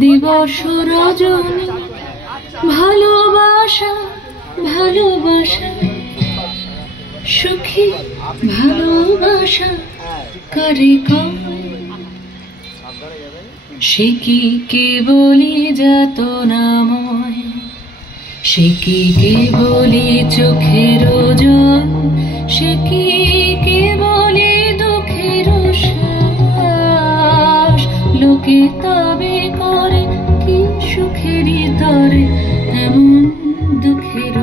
দিবস রজনী ভালোবাসা ভালোবাসা সুখী ভালোবাসা কারে কয় সে কি কেবলই যাতনাময় সে কি কেবলই চোখের জল সে কি কেবলই দুঃখের শ্বাস লোকে তবে করে কি সুখেরই তরে এমন দুঃখের